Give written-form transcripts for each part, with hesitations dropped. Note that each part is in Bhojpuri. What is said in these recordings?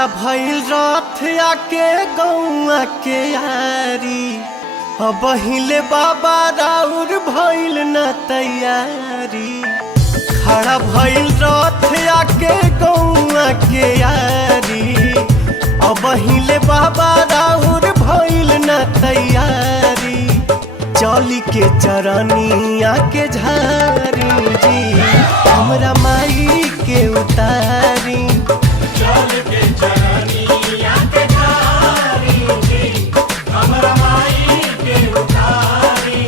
खड़ा भइल रथ आके गौआ के यारी अब हिले बाबा राउर भइल न तैयारी। खड़ा भइल रथ आके गौआ के यारी अब हिले बाबा राउर भइल न तैयारी। चौली के चरनिया के झारी जी हमरा माई के उतारी। चल के चरनिया के झारी जी हमरा माई के उतारी।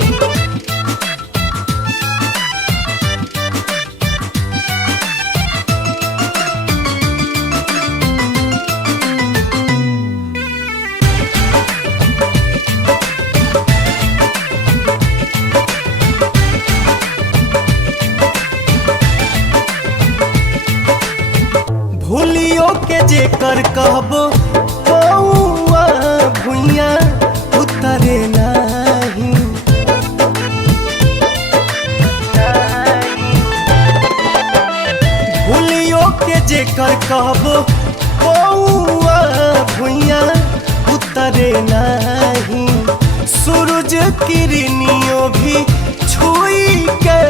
भूलियो के जेकर कहबो कौआ भुइया उतरे नाही। भूलियो के जेकर कहबो कौआ भुइया उतरे नाही। सूरज किरनियों भी छुई के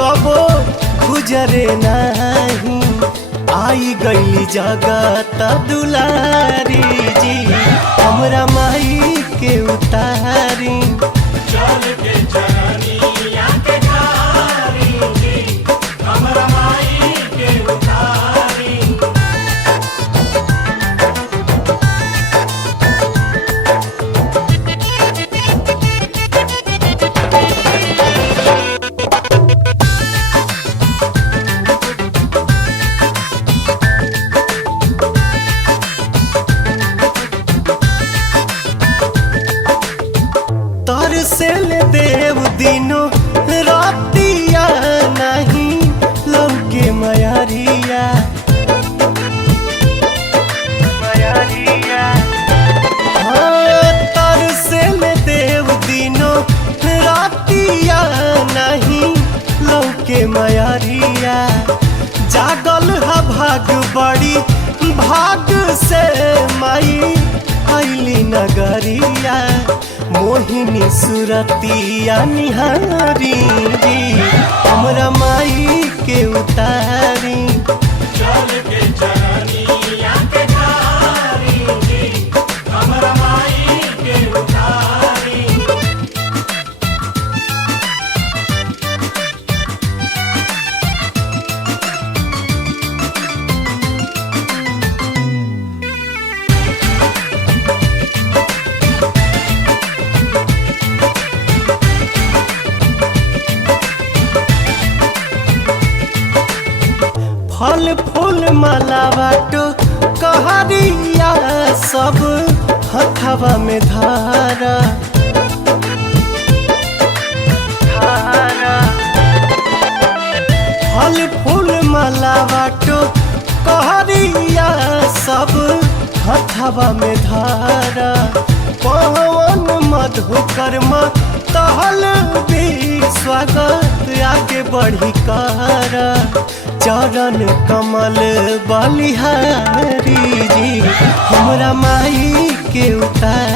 कबो गुजरे नाही। आई गई जगत दुलारी जी हमरा माई के उतारी। चल के चरनिया के झारी जी हमरा माई के उतारी। तरसेल देव दिनो रातिया नहीं लौके मयारिया। हाँ तरसेल देव दिनो रातिया नहीं लौके मयारिया। जागल हा भाग बड़ी भाग से माई आइली नगरिया। मोहिनी सुरतिया निहारी जी हमरा माई के उतारी। चल के चरनिया के झारी जी हमरा माई के उतारी। फल फूल माला बाटो कहरिया सब हथवा में धारा। फल फूल माला बाटो कहरिया सब हथवा में धारा। पवन मधुकर्मा तहल भी स्वागत आगे बढ़ी कर। चरण कमल बलिहारी जी हमरा माई के उतारी।